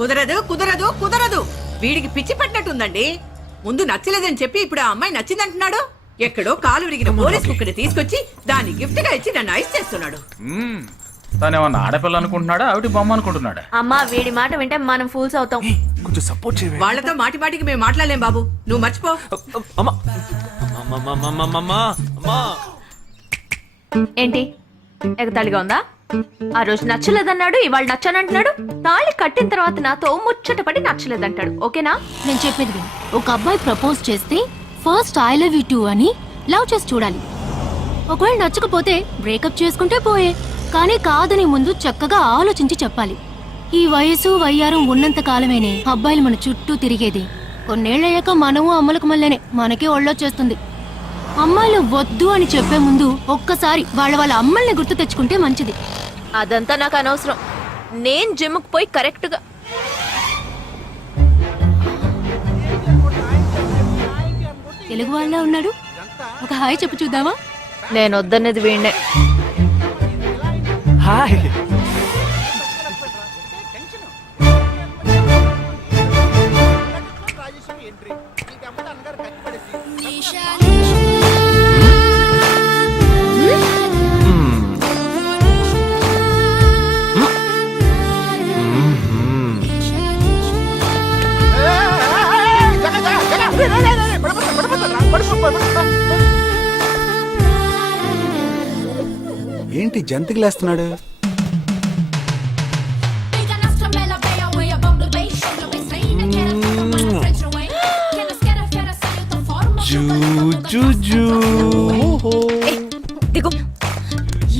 కుదరదు కుదరదు కుదరదు. వీడికి పిచ్చి పట్టినట్టుందండి. ముందు నచ్చలేదని చెప్పి ఇప్పుడు ఆ అమ్మాయి నచ్చిందంటున్నాడు. ఎక్కడో కాలు విరిగిన పోలీస్ కుక్కని తీసుకొచ్చి దాన్ని గిఫ్ట్ గా ఇచ్చి నన్ను ఐస్ చేస్తున్నాడు. తనేమన్నా ఆడపిల్ల అనుకుంటున్నాడా ఆవిడ బొమ్మ అనుకుంటున్నాడా? అమ్మా వీడి మాట వింటే మనం ఫూల్స్ అవుతాం. కొంచెం సపోర్ట్ చేయవే. వాళ్ళతో మాటి మాటికి మేము మాట్లాడలేం బాబు, నువ్వు మర్చిపో. ఏంటి ఎగతాళిగా ఉందా? ఆ రోజు నచ్చలేదన్నాడు, ఇవాళ నచ్చానంటున్నాడు. తాళి కట్టిన తర్వాత నాతో ముచ్చట పడి నచ్చలేదంటాడు. ఓకేనా? నేను చెప్పేది విను. ఒక అబ్బాయి ప్రపోజ్ చేస్తే first I love you two అని లవ్ చేసి చూడాలి. ఒకవేళ నచ్చకపోతే బ్రేకప్ చేసుకుంటే పోయే. కానీ కాదని ముందు చక్కగా ఆలోచించి చెప్పాలి. ఈ వయసు వయ్యారం ఉన్నంత కాలమేనే అబ్బాయిలు మన చుట్టూ తిరిగేది. కొన్నేళ్లయ్యాక మనము అమ్మలకు మళ్ళీనే మనకే ఒళ్ళొచ్చేస్తుంది. అమ్మాయిలు వద్దు అని చెప్పే ముందు ఒక్కసారి వాళ్ళ అమ్మల్ని గుర్తు తెచ్చుకుంటే మంచిది. అదంతా నాకు అనవసరం. నేను జిమ్కి పోయి కరెక్ట్ గా తెలుగు వాళ్ళ ఉన్నాడు. ఒక హాయ్ చెప్పు చూద్దామా? నేను వద్దన్నది వీణ్ణే. హాయ్. ఏంటి జంతికలేస్తున్నాడు?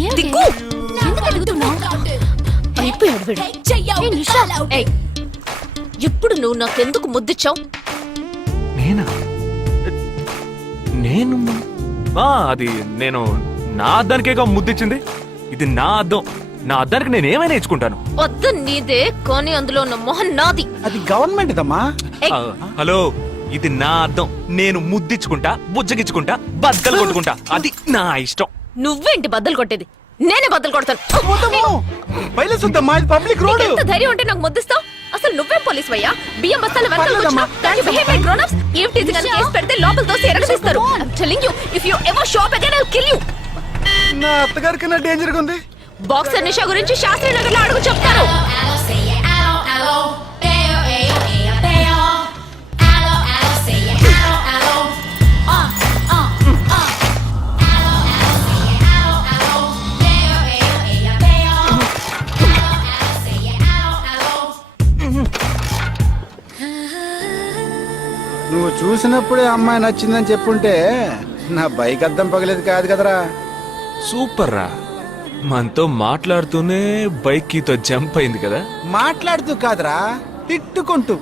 దిగు దిగు. ఎందుకు అడుగుతున్నావు? అయిపోయాడు వీడు. ఏయ్, ఇప్పుడు నువ్వు నాకెందుకు ముద్దిచ్చావు? నేనా? నేను అది నేను నా అద్దానికేగా ముద్దిచ్చింది. ఇది నా అద్దం. నా అద్దానికి నేనేమైనా ఇచ్చుకుంటాను. వద్దు నీదే, కానీ అందులో ఉన్న మొహన్ నాది. అది గవర్నమెంట్ దమ్మా. హలో, ఇది నా అద్దం. నేను ముద్దిచ్చుకుంటా, బుజ్జగిచ్చుకుంటా, బద్దలు కొట్టుకుంటా. అది నా ఇష్టం. నువ్వేంటి బద్దలు కొట్టేది? నేనే బద్దలు కొడతాను. Public road. ఎంత ధైర్యం ఉంటే నాకు ముద్దిస్తావు? అసలు నువ్వే పోలీస్ వయ్యా? బియ్యం బస్తాల వెనకాల కూర్చున్నావు. Can you behave like grown-ups? ఏం టీజింగ్ అని కేసు పెడితే లోపల తోసి ఎరగదీస్తారు. I'm telling you, if you ever show up again, I'll kill you. నా అత్తగారి కన్నా డేంజర్ గా ఉంది. బాక్సర్ నిషా గురించి శాస్త్రి నగర్ లో అడుగు చెప్తారు. నువ్వు చూసినప్పుడే అమ్మాయి నచ్చిందని చెప్పుంటే నా బైక్ అద్దం పగలేదు కాదు కదరా. సూపర్ రా. మనతో మాట్లాడుతూనే బైక్ కీతో జంప్ అయింది కదా. మాట్లాడుతూ కాదురా, తిట్టుకుంటూ.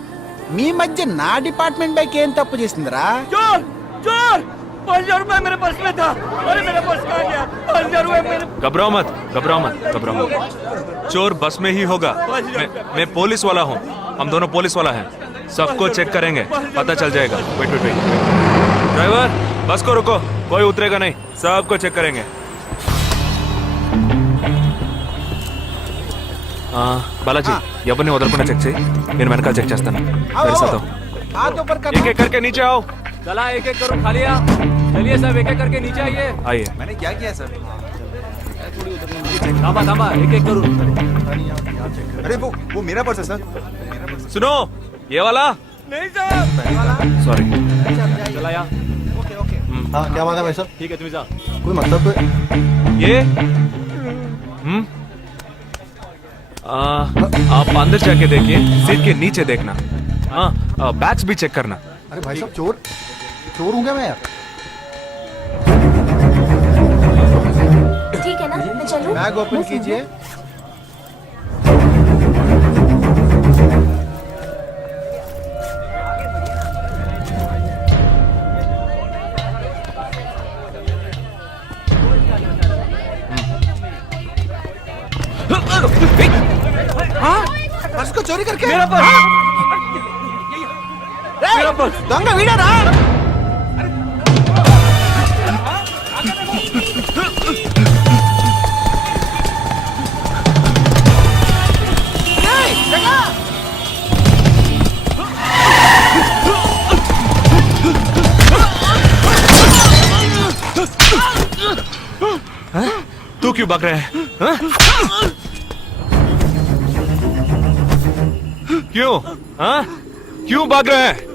మీ మధ్య నా డిపార్ట్మెంట్ బైక్ ఏం తప్పు చేసిందిరా? घबराओ मत, घबराओ मत, घबराओ मत. चोर बस में ही होगा. मैं पुलिस वाला हूँ. हम दोनों पुलिस वाला हैं. सबको चेक करेंगे, पता चल जाएगा. Wait wait wait. ड्राइवर, बस को रुको. कोई उतरेगा नहीं. सबको चेक करेंगे. बालाजी, ఎవరిని వదలకుండా చెక్ చేయి. నేను వెనకాల చెక్ చేస్తాను. एक एक करके नीचे आओ. चला एक एक करो. खा लिया? चलिए सब एक एक करके नीचे आइए. आइए. मैंने क्या किया सर? थामा थामा एक एक करो. अरे वो मेरा पर्स है सर. सुनो, ये वाला नहीं सर. सॉरी. चला यार. Okay okay. हाँ क्या बात है भाई साहब? ठीक है तुम्हें जा. कोई मतलब तो ये आप अंदर जाके देखिए. सीट के नीचे देखना. हाँ, बैग्स भी चेक करना. अरे भाई साहब चोर चोर हूँ क्या मैं यार? ठीक है ना, मैं चलूं? बैग ओपन कीजिए. हाँ? पर्स को चोरी करके? मेरा पर्स. मेरा पर्स. दंग वीडा रा. क्यों भाग रहे हैं हाँ? क्यों हाँ? क्यों भाग रहे हैं?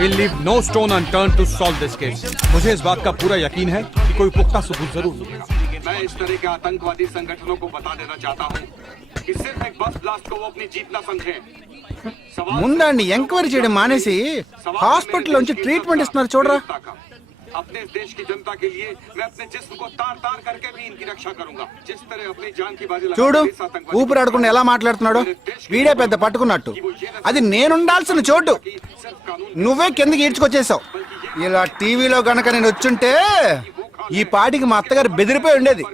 We'll leave no stone unturned to solve this case. मुझे इस बात का पूरा यकीन है कि कोई पुख्ता सबूत जरूर मिलेगा। मैं इस तरह के आतंकवादी संगठनों को बता देना चाहता हूँ कि सिर्फ एक बस ब्लास्ट को वो अपनी जीत न समझें। ముందండి ఎంక్వైరీ చేయడం మానేసి హాస్పిటల్ నుంచి ట్రీట్మెంట్ ఇస్తున్నారు చూడరా. अपने देश की जनता के लिए मैं अपने जिस्म को तार तार करके भी इनकी रक्षा करूंगा। जिस तरह अपनी जान की बाजी చూడు ఊపిరాడకుండా ఎలా మాట్లాడుతున్నాడు. వీడే పెద్ద పట్టుకున్నట్టు. అది నేనుండాల్సిన చోటు నువ్వే కిందకి ఈడ్చుకొచ్చేసావు. ఇలా టీవీలో గనక నేను వచ్చుంటే ఈ పాటికి మా అత్తగారు బెదిరిపోయి ఉండేది.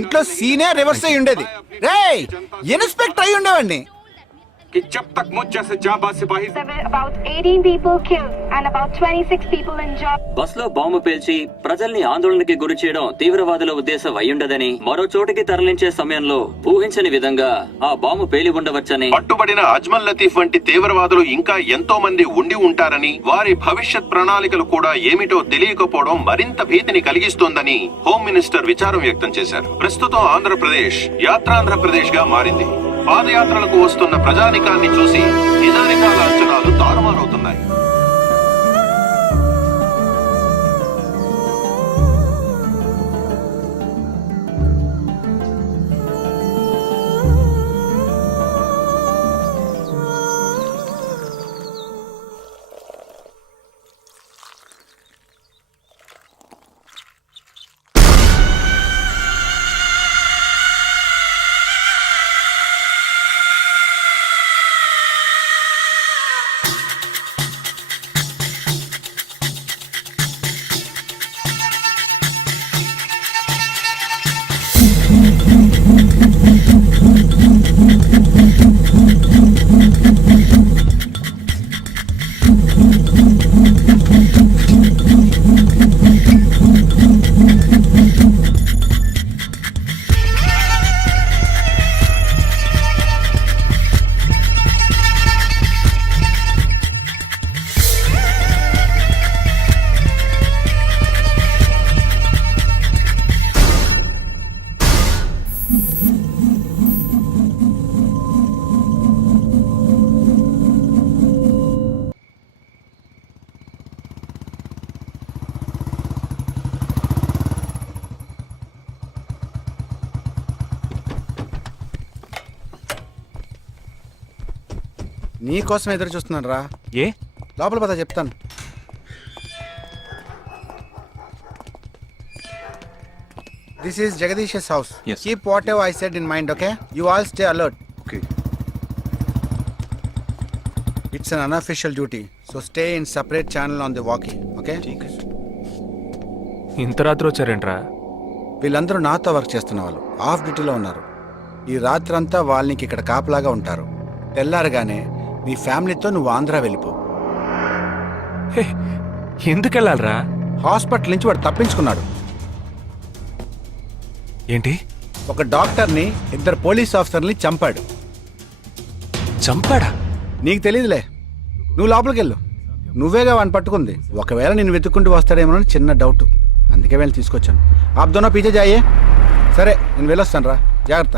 ఇంట్లో సీనే రివర్స్ అయి ఉండేది. రేయ్ ఇన్స్పెక్టర్ అయి ఉండేవాడిని. कि जब तक मुझ जैसे जाबाज सिपाही about 18 people killed and about 26 people injured. Bus లో బాంబు పేల్చి ప్రజల్ని ఆందోళనకి గురి చేయడం తీవ్రవాదుల ఉద్దేశం అయ్యుండదని, మరో చోటికి తరలించే సమయంలో ఊహించని విధంగా ఆ బాంబు పేలి ఉండవచ్చని, పట్టుబడిన అజ్మల్ లతీఫ్ వంటి తీవ్రవాదులు ఇంకా ఎంతో మంది ఉండి ఉంటారని, వారి భవిష్యత్ ప్రణాళికలు కూడా ఏమిటో తెలియకపోవడం మరింత భీతిని కలిగిస్తోందని హోమ్ మినిస్టర్ విచారం వ్యక్తం చేశారు. ప్రస్తుతం ఆంధ్రప్రదేశ్ యాత్రాంధ్రప్రదేశ్ గా మారింది. పాదయాత్రలకు వస్తున్న ప్రజానికాన్ని చూసి నిజానికాల అంచనాలు తారుమారవుతున్నాయి. నీకోసం ఎదురు చూస్తున్నాను రా. ఏ లోపల పద చెప్తాను. This is Jagadish's house. Yes. Keep whatever I said in mind, okay? You all stay alert. Okay. It's an unofficial duty, so stay in separate channel on the walkie, okay? ठीक है. ఇంత రాత్రి వచ్చారేంట్రా? వీళ్ళందరూ నాతో వర్క్ చేస్తున్న వాళ్ళు, of డ్యూటీలో ఉన్నారు. ఈ రాత్రంతా వాళ్ళకి ఇక్కడ కాపలాగా ఉంటారు. తెల్లారగానే నీ ఫ్యామిలీతో నువ్వు ఆంధ్ర వెళ్ళిపో. హే, ఎందుకు వెళ్ళాలరా? హాస్పిటల్ నుంచి వాడు తప్పించుకున్నాడు. ఏంటి? ఒక డాక్టర్ని, 2 పోలీస్ ఆఫీసర్ని చంపాడు. చంపాడా? నీకు తెలియదులే, నువ్వు లోపలికి వెళ్ళు. నువ్వేగా వాడిని పట్టుకుంది. ఒకవేళ నేను వెతుక్కుంటూ వస్తాడేమో చిన్న డౌట్, అందుకే వెళ్ళి తీసుకొచ్చాను. ఆప్ దోనో పీछे जाइए. సరే నేను వెళ్ళొస్తాను రా, జాగ్రత్త.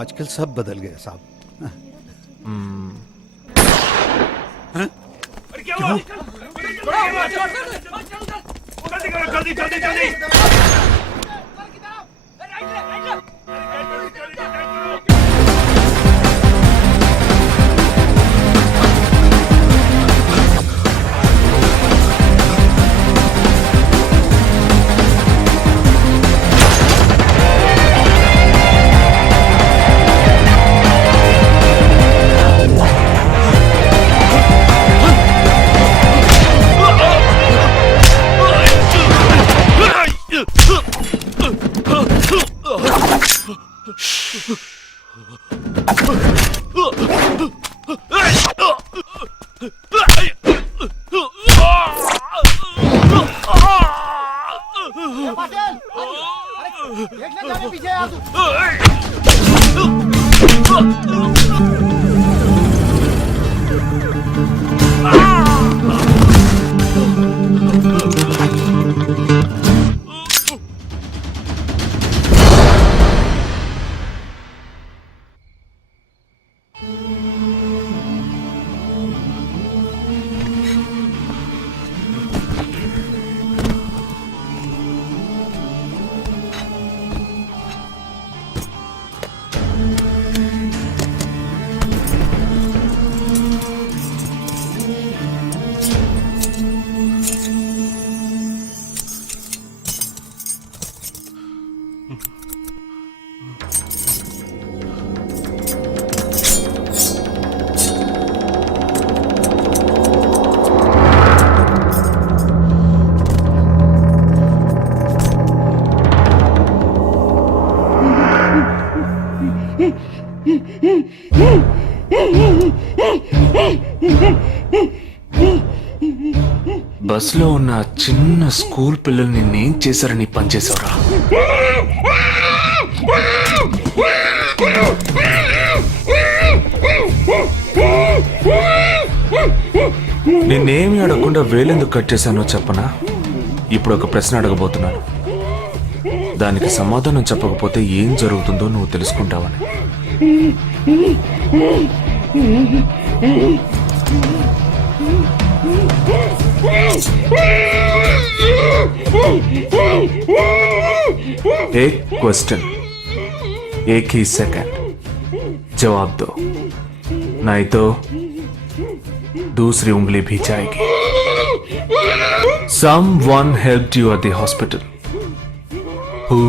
आजकल सब बदल गए साहब। బస్ లో ఉన్న చిన్న స్కూల్ పిల్లల్ని నేను చేశారని పనిచేశారా? నేనేమి అడగకుండా వేలెందుకు కట్ చేశానో చెప్పనా? ఇప్పుడు ఒక ప్రశ్న అడగబోతున్నాను. దానికి సమాధానం చెప్పకపోతే ఏం జరుగుతుందో నువ్వు తెలుసుకుంటావని. एक क्वेश्चन, एक ही सेकंड, जवाब दो, नहीं तो दूसरी उंगली भी जाएगी. Someone helped you at the hospital. Who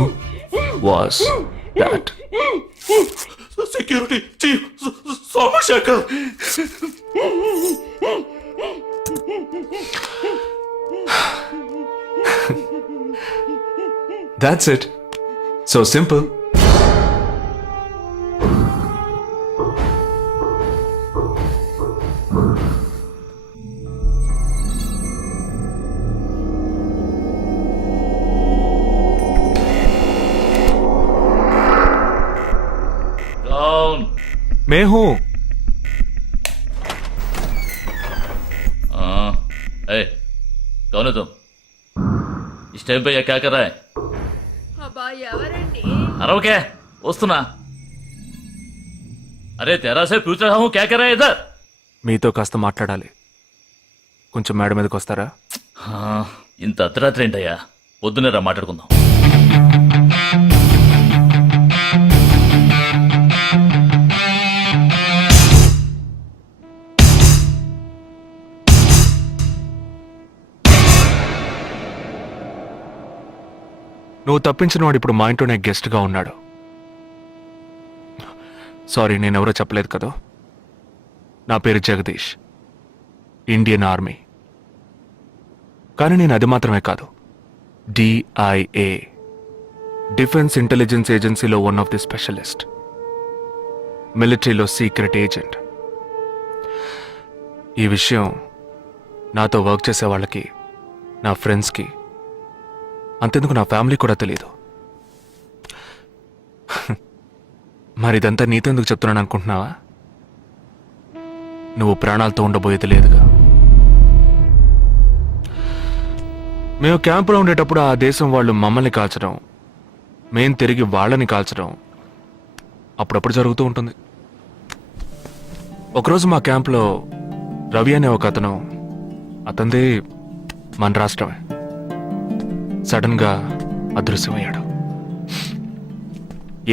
was that? Security chief Somashekar. That's it. So simple. मैं हूं। कौन है तुम? इस टाइम पे ये क्या कर रहा है? అబ్బా ఎవరండి? अरे क्या वस्तुना? अरे तेरा से पूछ रहा हूँ क्या कर रहा है इधर? మీతో కాస్త మాట్లాడాలి. కొంచెం మేడ మీదకి వస్తారా? ఇంత అర్ధరాత్రి ఏంటయ్యా? పొద్దునే రా మాట్లాడుకుందాం. నువ్వు తప్పించిన వాడు ఇప్పుడు మా ఇంట్లోనే గెస్ట్గా ఉన్నాడు. సారీ, నేనెవరో చెప్పలేదు కదా. నా పేరు జగదీష్, ఇండియన్ ఆర్మీ. కానీ నేను అది మాత్రమే కాదు, DIA, డిఫెన్స్ ఇంటెలిజెన్స్ ఏజెన్సీలో వన్ ఆఫ్ ది స్పెషలిస్ట్, మిలిటరీలో సీక్రెట్ ఏజెంట్. ఈ విషయం నాతో వర్క్ చేసే వాళ్ళకి, నా ఫ్రెండ్స్కి, అంతెందుకు నా ఫ్యామిలీ కూడా తెలియదు. మరి ఇదంతా నీతో ఎందుకు చెప్తున్నాను అనుకుంటున్నావా? నువ్వు ప్రాణాలతో ఉండబోయేది లేదుగా. మేము క్యాంపులో ఉండేటప్పుడు ఆ దేశం వాళ్ళు మమ్మల్ని కాల్చడం, మేం తిరిగి వాళ్ళని కాల్చడం అప్పుడప్పుడు జరుగుతూ ఉంటుంది. ఒకరోజు మా క్యాంప్లో రవి అనే ఒక అతను, అతనిది మన రాష్ట్రమే, సడన్గా అదృశ్యమయ్యాడు.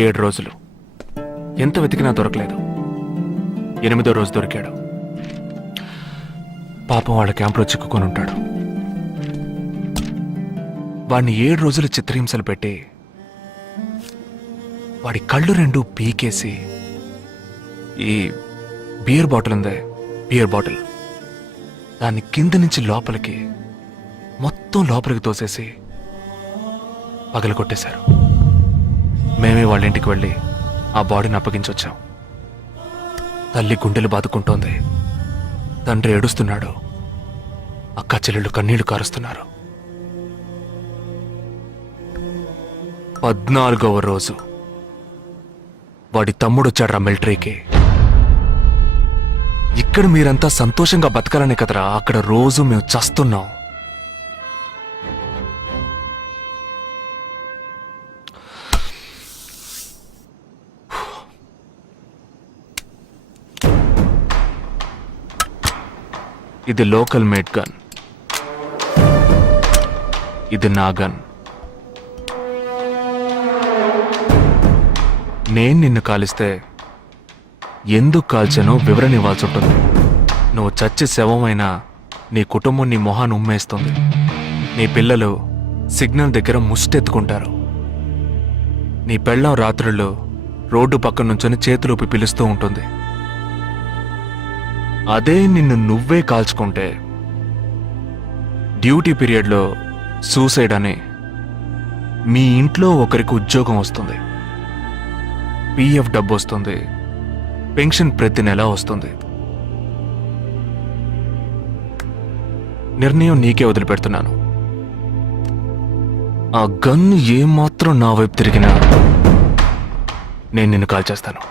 7 రోజులు ఎంత వెతికినా దొరకలేదు. 8వ రోజు దొరికాడు. పాపం వాళ్ళ క్యాంపులో చిక్కుకొని ఉంటాడు. వాడిని 7 రోజులు చిత్రహింసలు పెట్టి వాడి కళ్ళు 2 పీకేసి ఈ బియర్ బాటిల్ ఉందే, బియర్ బాటిల్, దాన్ని కింద నుంచి లోపలికి మొత్తం లోపలికి తోసేసి పగలు కొట్టేశారు. మేమే వాళ్ళ ఇంటికి వెళ్ళి ఆ బాడీని అప్పగించొచ్చాం. తల్లి గుండెలు బాదుకుంటోంది, తండ్రి ఏడుస్తున్నాడు, అక్క చెల్లెళ్ళు కన్నీళ్లు కారుస్తున్నారు. 14వ రోజు వాడి తమ్ముడు వచ్చాడ్రా మిలిటరీకి. ఇక్కడ మీరంతా సంతోషంగా బతకాలనే కదరా అక్కడ రోజు మేము చస్తున్నాం. ఇది లోకల్ మేడ్ గన్, ఇది నా గన్. నేను నిన్ను కాలిస్తే ఎందుకు కాల్చానో వివరణ ఇవ్వాల్సి ఉంటుంది. నువ్వు చచ్చి శవమైనా నీ కుటుంబం నీ మొహాన్ని ఉమ్మేస్తుంది. నీ పిల్లలు సిగ్నల్ దగ్గర ముష్టెత్తుకుంటారు. నీ పెళ్ళాం రాత్రుల్లో రోడ్డు పక్కన నుంచొని చేతులూపి పిలుస్తూ ఉంటుంది. అదే నిన్ను నువ్వే కాల్చుకుంటే డ్యూటీ పీరియడ్లో సూసైడ్ అని మీ ఇంట్లో ఒకరికి ఉద్యోగం వస్తుంది, PF డబ్బు వస్తుంది, పెన్షన్ ప్రతి నెల వస్తుంది. నిర్ణయం నీకే వదిలిపెడుతున్నాను. ఆ గన్ ఏమాత్రం నా వైపు తిరిగినా నేను నిన్ను కాల్చేస్తాను.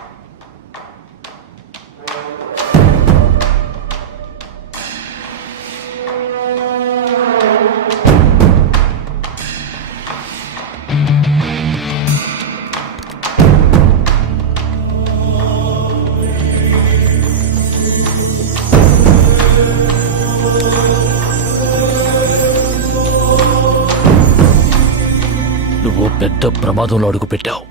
నువ్వు పెద్ద ప్రమాదంలో అడుగు పెట్టావు.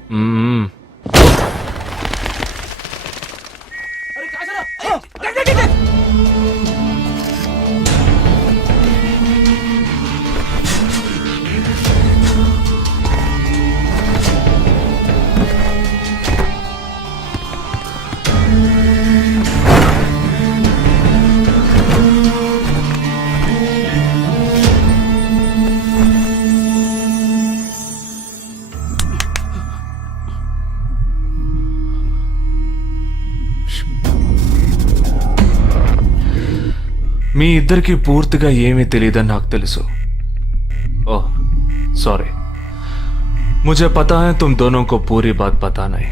మీ ఇద్దరికి పూర్తిగా ఏమీ తెలియదని నాకు తెలుసు. ఓహ్ सॉरी, मुझे पता है तुम दोनों को पूरी बात पता नहीं.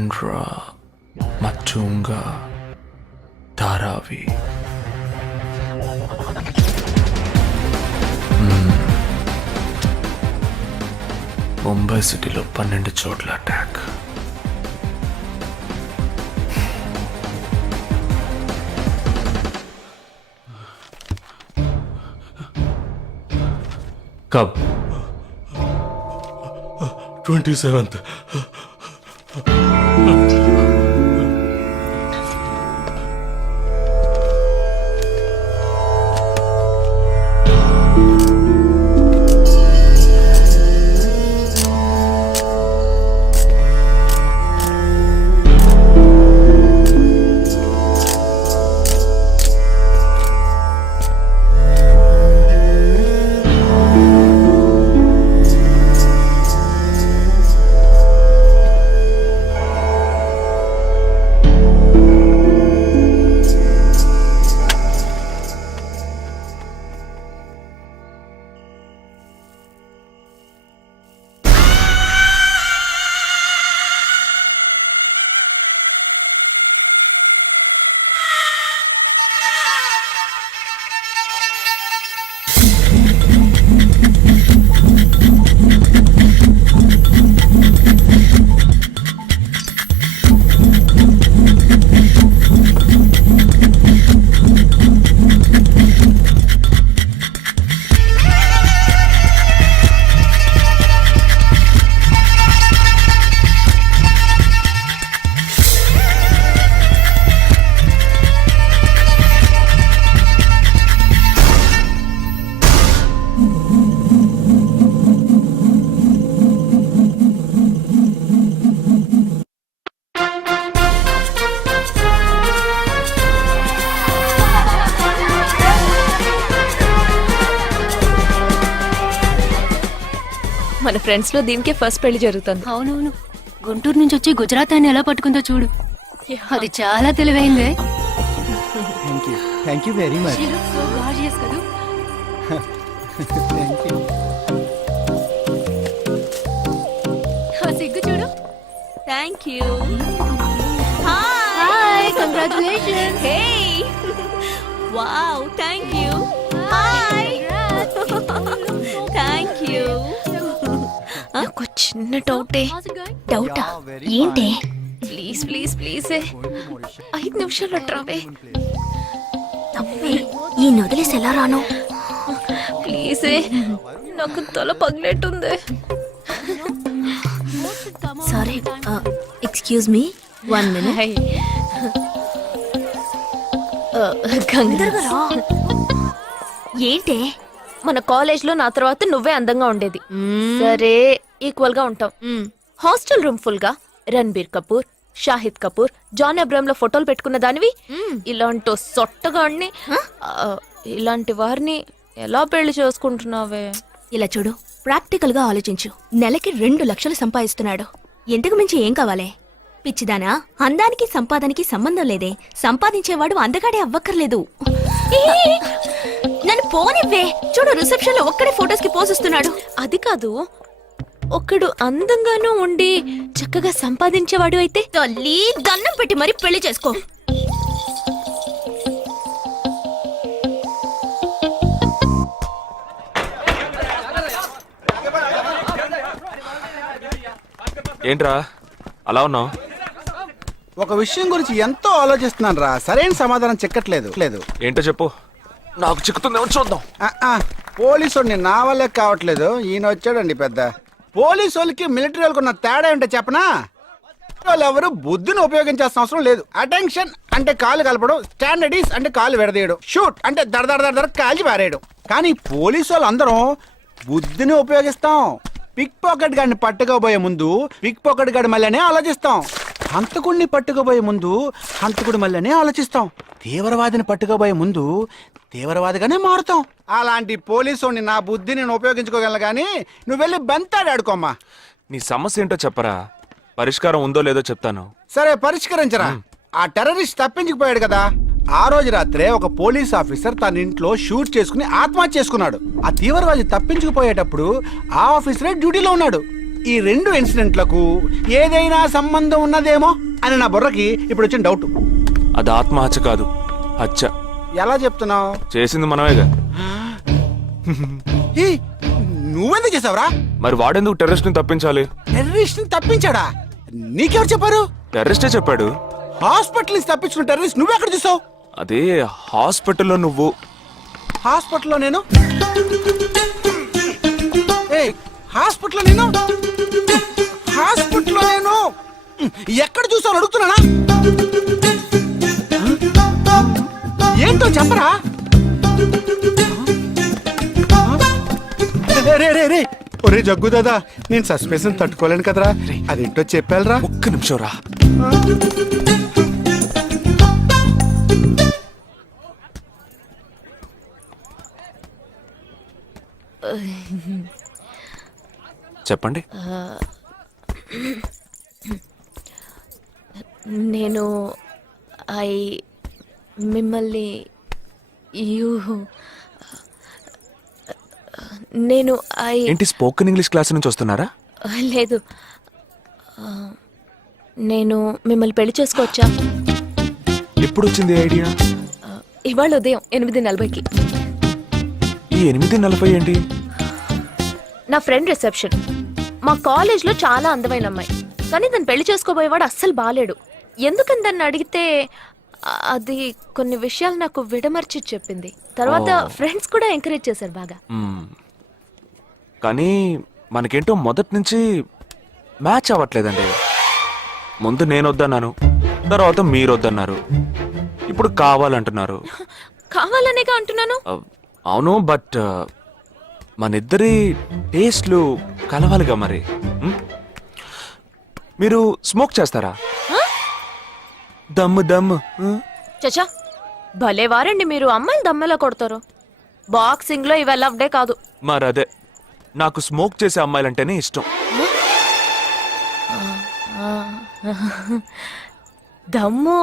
सैंड्रा मचूंगा धारावी ముంబై సిటీలో 12 చోట్ల అటాక్. కబ్ 27th. మన ఫ్రెండ్స్ లో దీనికే ఫస్ట్ పెళ్లి జరుగుతుంది. అవునవును, గుంటూరు నుంచి వచ్చి గుజరాత్ అని ఎలా పట్టుకుందో చూడు. అది చాలా తెలివైందే. Thank you very much. సిగ్గు చూడు. Thank you. Hi, congratulations. Hey wow, thank you. Hi, thank you. నాకు చిన్న డౌటా? ఏంటి? ప్లీజ్ ప్లీజ్ ప్లీజ్ 5 నిమిషాలు అట్రావే. ఈ నొదిలేసి ఎలా రాను? ప్లీజ్, నాకు తల పగిలేట్టుంది. Sorry, excuse me, 1 minute. ఏంటి? మన కాలేజ్ లో నా తర్వాత నువ్వే అందంగా ఉండేది. సరే, ఈక్వల్ గా ఉంటాం. హాస్టల్ రూమ్ ఫుల్ గా రణబీర్ కపూర్, షాహిద్ కపూర్, జాన్ అబ్రామ్ లో ఫోటోలు పెట్టుకున్న దానివి ఇలాంటి సొట్టగాడిని, ఇలాంటి వారిని ఎలా పెళ్లి చేసుకుంటున్నావే? ఇలా చూడు, ప్రాక్టికల్ గా ఆలోచించు. నెలకి 2 లక్షలు సంపాదిస్తున్నాడు. ఎంతకు మించి ఏం కావాలే? పిచ్చిదానా, అందానికి సంపాదనకి సంబంధం లేదే. సంపాదించేవాడు అందగాడే అవ్వక్కర్లేదు. నన్ను పోనివ్వే. చూడు, రిసెప్షన్ లో ఒక్కడే ఫోటోస్ కి పోజ్ ఇస్తున్నాడు. అది కాదు, ఒకడు అందంగానూ ఉండి చక్కగా సంపాదించేవాడు అయితే తల్లి దండం పెట్టి మరి పెళ్లి చేసుకో. ఏంట్రా అలా ఉన్నావు? ఒక విషయం గురించి ఎంతో ఆలోచిస్తున్నాను రా, సరైన సమాధానం చిక్కట్లేదు. ఏంటో చెప్పు, నాకు చిక్కుతుందేమో చూద్దాం. పోలీసు నా వల్లే కావట్లేదు. ఈయన వచ్చాడండి పెద్ద. పోలీసు వాళ్ళకి మిలిటరీ వాళ్ళకి ఉన్న తేడా ఏంటో చెప్పనా? వాళ్ళు ఎవరు బుద్ధిని ఉపయోగించాల్సిన అవసరం లేదు. అటెన్షన్ అంటే కాలు కలపడం, స్టాండర్డీస్ అంటే కాలు విడదీయడం, షూట్ అంటే దడ కాల్చి పారేయడం. కానీ పోలీసు వాళ్ళు అందరం బుద్ధిని ఉపయోగిస్తాం. పిక్ పాకెట్ గాడిని పట్టుకోబోయే ముందు పిక్ పాకెట్ గాడి మళ్ళీనే ఆలోచిస్తాం. హంతకుడిని పట్టుకోబోయే ముందు హంతకుడి మళ్ళీనే ఆలోచిస్తాం. తీవ్రవాదిని పట్టుకోబోయే ముందు తీవ్రవాదిగానే మారుతాం. అలాంటి పోలీసు నా బుద్ధి నేను ఉపయోగించుకోగలను, కానీ నువ్వు వెళ్ళి బంతాడు ఆడుకోమ్మా. నీ సమస్య ఏంటో చెప్పరా, పరిష్కారం ఉందో లేదో చెప్తాను. సరే, పరిష్కరించరా. ఆ టెర్రరిస్ట్ తప్పించుకుపోయాడు కదా, ఆ రోజు రాత్రే ఒక పోలీస్ ఆఫీసర్ తన ఇంట్లో షూట్ చేసుకుని ఆత్మహత్య చేసుకున్నాడు. ఆ తీవ్రవాది తప్పించుకుపోయేటప్పుడు ఆ ఆఫీసరే డ్యూటీలో ఉన్నాడు. ఈ 2 ఇన్సిడెంట్లకు ఏదైనా సంబంధం ఉన్నదేమో అని నా బుర్రకి ఇప్పుడు వచ్చిన డౌట్. అది ఆత్మహత్య కాదు, హత్య. ఎలా చెప్తున్నావు? చేసింది మనమేగా. నువ్వెందుకు చేసావురా? మరి వాడెందుకు టెర్రరిస్ట్ ని తప్పించాలి? టెర్రరిస్ట్ తప్పించాడా? నీకెవరు చెప్పారు? టెర్రరిస్టే చెప్పాడు. హాస్పిటల్ నుంచి తప్పించిన టెర్రరిస్ట్ నువ్వెక్కడ చూసావు? అదే హాస్పిటల్లో నువ్వు. హాస్పిటల్లో నేను? హాస్పిటల్లో నేను? హాస్పిటల్లో నేను ఎక్కడ చూసావు అడుగుతున్నానా? ఏంటో చెప్పరా? రే ఒరే జగ్గు దాదా, నేను సస్పెన్షన్ తట్టుకోలేను కదరా. అదేంటో చెప్పాలరా. ఒక్క నిమిషం రా. చెప్పండి. నేను మిమ్మల్ని నేను ఏంటి స్పోకెన్ ఇంగ్లీష్ క్లాస్ నుంచి వస్తున్నారా? లేదు, నేను మిమ్మల్ని పెళ్లి చేసుకోవచ్చా? ఎప్పుడు వచ్చింది ఐడియా? ఇవాళ ఉదయం 8:40కి. ఈ 8:40 ఏంటి? నా ఫ్రెండ్ రిసెప్షన్. మా కాలేజ్లో చాలా అందమైన అమ్మాయి, కానీ దాన్ని పెళ్లి చేసుకోబోయేవాడు అస్సలు బాలేడు. ఎందుకని దాన్ని అడిగితే అది కొన్ని విషయాలు నాకు విడమర్చి చెప్పింది. తర్వాత ఫ్రెండ్స్ కూడా ఎంకరేజ్ చేశారు బాగా. కానీ మనకేంటో మొదటి నుంచి మ్యాచ్ అవ్వట్లేదండి. ముందు నేను వద్దన్నాను, తర్వాత మీరు వద్దన్నారు, ఇప్పుడు కావాలంటున్నారు. కావాలనేగా అంటున్నాను. అవును, బట్ మనిద్దరి టేస్ట్లు కలవాలిగా మరి. మీరు స్మోక్ చేస్తారా? దమ్ము దమ్ము. చచ్చా, భలే వారండి మీరు. అమ్మాయిలు దమ్మెలా కొడతారు. బాక్సింగ్ లో ఇవి లవ్ డే కాదు. మరదే, నాకు స్మోక్ చేసే అమ్మాయిలంటేనే ఇష్టం. దమ్ము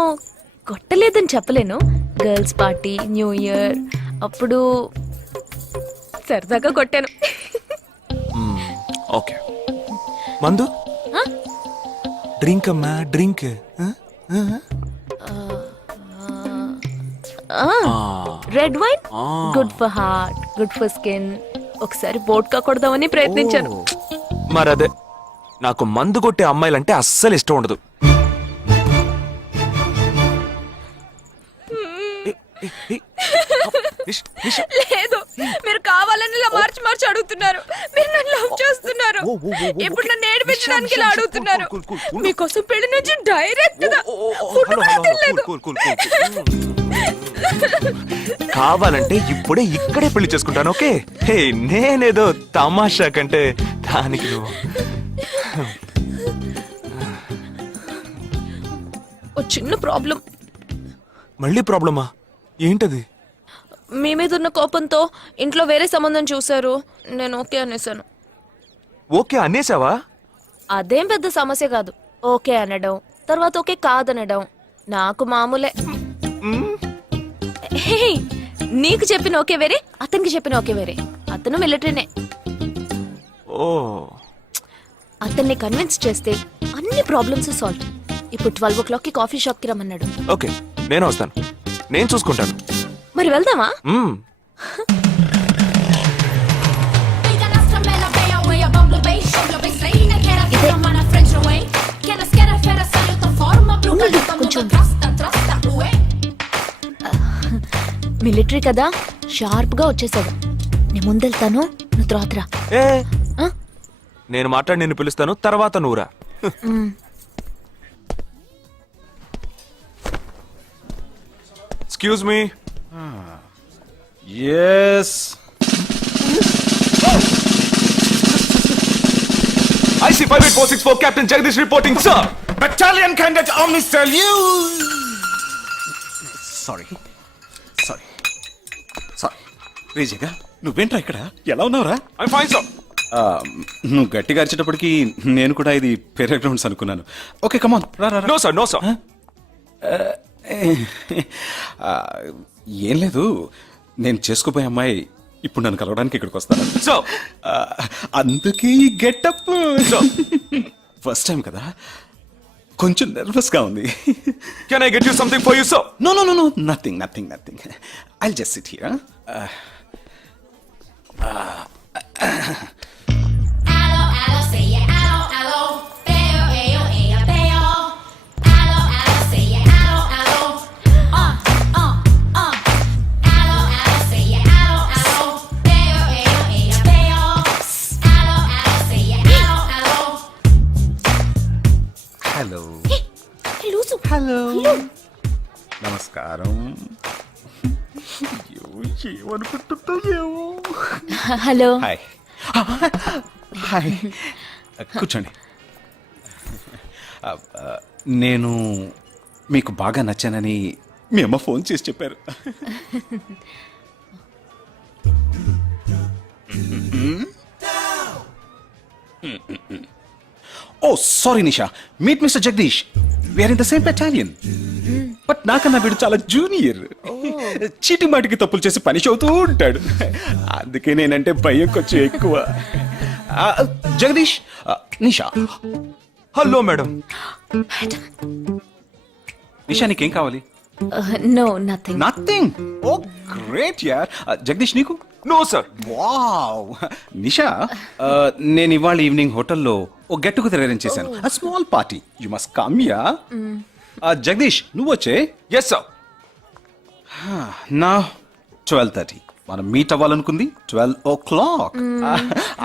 కొట్టలేదని చెప్పలేను. గర్ల్స్ పార్టీ, న్యూ ఇయర్ అప్పుడు సరదాగా కొట్టాను. ఓకే, మందు డ్రింక్ అమ్మా, drink. Red wine good for heart, good for skin. ఒకసారి బోట్కా కొడదామని ప్రయత్నించాను. మరదే, నాకు మందు కొట్టే అమ్మాయిలంటే అస్సలు ఇష్టం ఉండదు. లేదు, మీరు కావాలని ఇలా మార్చి మార్చి అడుగుతున్నారు. మీరు నన్ను లవ్ చేస్తున్నారు. ఇప్పుడు నన్ను ఏడిపించడానికి ఇలా అడుగుతున్నారు. మీకోసం పెళ్లి నుంచి డైరెక్ట్ గా ఫుడ్ కూడా తినలేదు. కావాలంటే ఇప్పుడే ఇక్కడే పెళ్లి చేసుకుంటాను. ఓకే, హే, నేనేదో తమాషా కంటే దానికి నువ్వు. ఓ చిన్న ప్రాబ్లం. మళ్ళీ ప్రాబ్లమా? ఏంటది? మీ మీద ఉన్న కోపంతో ఇంట్లో వేరే సంబంధం చూశారు. నేను ఓకే అనేసాను. ఓకే అనేసావా? అదేం పెద్ద సమస్య కాదు. ఓకే అనడం, తర్వాత ఓకే కాదనడం నాకు మామూలే. హే, నీకు చెప్పిన ఓకే వేరే, అతనికి చెప్పిన ఓకే వేరే. అతను మిలిటరీనే. ఓ, అతన్ని కన్విన్స్ చేస్తే అన్ని ప్రాబ్లమ్స్ సాల్వ్. ఇప్పుడు 12 o'clockకి కాఫీ షాప్ కి రమ్మన్నాడు. ఓకే, నేను వస్తాను, నేను చూసుకుంటాను. మరి వెళ్దామా? మిలిటరీ కదా, షార్ప్ గా వచ్చేసాడు. నేను ముందెళ్తాను, నువ్వు తర్వాత రా. నేను మాట్లాడి నిన్ను పిలుస్తాను, తర్వాత నువ్వురా. Excuse me. Yes. IC 58464 Captain Jagdish reporting, sir. Battalion Candidate Omni salute. Sorry రేజగా, నువ్వేంట్రా ఇక్కడ? ఎలా ఉన్నావురా? I'm fine, sir. నువ్వు గట్టిగా అరిచేటప్పటికి నేను కూడా ఇది పేరే గ్రౌండ్స్ అనుకున్నాను. ఓకే, కమాన్ రా. No, sir, no, sir. ఏం లేదు, నేను చేసుకోబోయే అమ్మాయి ఇప్పుడు నన్ను కలవడానికి ఇక్కడికి వస్తాను. సో అందుకే ఈ గెటప్. ఫస్ట్ టైం కదా, కొంచెం నర్వస్ గా ఉంది. Can I get you something for you so? No no no no, nothing nothing nothing. I just sit here. Hello hello, నమస్కారం. ఏమనుకుంటుందో ఏమో. హలో. హాయ్ హాయ్, కూర్చోండి. నేను మీకు బాగా నచ్చానని మీ అమ్మ ఫోన్ చేసి చెప్పారు. Oh sorry Nisha, meet mister Jagadish. We are in the same battalion. But నాకన్నా వీడు చాలా జూనియర్. చీటింగ్ మాటికి తప్పులు చేసి పనిష్ అవుతూ ఉంటాడు. అందుకే నేనంటే భయం కొంచెం ఎక్కువ. జగదీష్, నిషా. Hello madam. నిషా, నీకేం కావాలి? No, nothing. Nothing. Oh great యార్. జగదీష్, నీకు? No sir. వావ్. నిషా, నేను ఇవాళ ఈవినింగ్ హోటల్లో ఓ గెట్ టుగెదర్ అరేంజ్ చేశాను. Small party. You must come yeah. Jagadish, నువ్వు వచ్చే. Yes sir. నా 12:30 మనం మీట్ అవ్వాలనుకుంది 12 o'clock.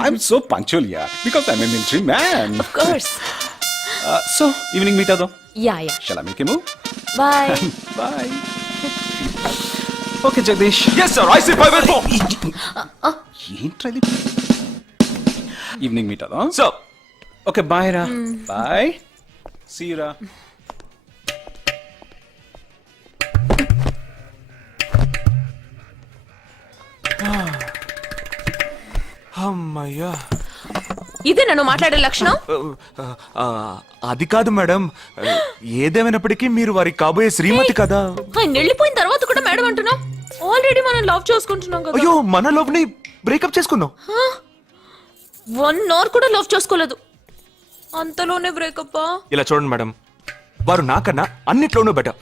I'm so punctual yeah, because I'm a military man. Of course. So evening meet అవుదాం. Yeah yeah. Shall I make a move? Bye. Bye. Okay Jagadish. Yes sir, I see bye bye phone. ఏంట్రది? Evening meet అవుదాం. Sir. Okay, bye రా. Bye. See you రా. అమ్మయ్యా. ఇదే నన్ను మాట్లాడే లక్షణం? అది కాదు మేడం, ఏదేమైనప్పటికీ మీరు వారి కాబోయే శ్రీమతి కదా. ఆయన వెళ్ళిపోయిన తర్వాత కూడా మేడం అంటున్నావు? ఆల్రెడీ మనం లవ్ చేసుకుంటున్నాం కదా. అయ్యో, మన లవ్ ని బ్రేకప్ చేసుకున్నాం. 1 hour కూడా లవ్ చేసుకోలేదు, అంతలోనే బ్రేకప్? ఇలా చూడండి మేడం, వారు నాకన్నా అన్నిట్లోనూ బెటర్.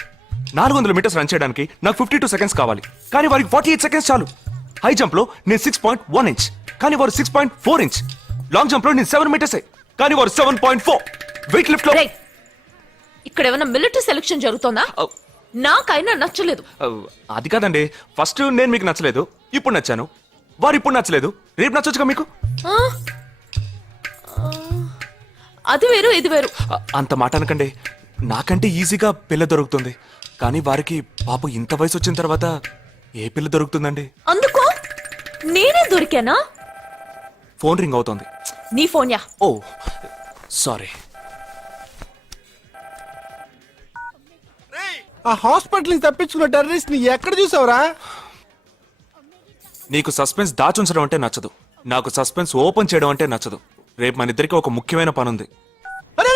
400 మీటర్స్ రన్ చేయడానికి నాకు 52 seconds కావాలి, కానీ వారికి 48 seconds చాలు. హై జంప్ లో నేను 6.1 inch, కానీ వారు 6.4 inch. లాంగ్ జంప్ లో నేను 7 meters, కానీ వారు 7.4. వెయిట్ లిఫ్ట్ లో. ఇక్కడ ఏమైనా మిలిటరీ సెలక్షన్ జరుగుతుందా? నాకైనా నచ్చలేదు. అది కాదండి, ఫస్ట్ నేను మీకు నచ్చలేదు, ఇప్పుడు నచ్చాను. వారు ఇప్పుడు నచ్చలేదు, రేపు నచ్చొచ్చుగా మీకు. అది వేరు, ఇది వేరు. అంత మాట అనకండి. నాకంటే ఈజీగా పిల్ల దొరుకుతుంది, కానీ వారికి పాప ఇంత వయసు వచ్చిన తర్వాత ఏ పిల్ల దొరుకుతుందండి? అందుకో నేనే దొరికానా? ఫోన్ రింగ్ అవుతోంది. నీ ఫోన్ యా? ఓ సారీ. ఆ హాస్పిటల్ నుంచి తప్పించుకున్న టెర్రరిస్ట్ ని ఎక్కడ చూసావురా? నీకు సస్పెన్స్ దాచుంచడం అంటే నచ్చదు, నాకు సస్పెన్స్ ఓపెన్ చేయడం అంటే నచ్చదు. రేపు మన ఇద్దరికి ఒక ముఖ్యమైన పని ఉంది. అరే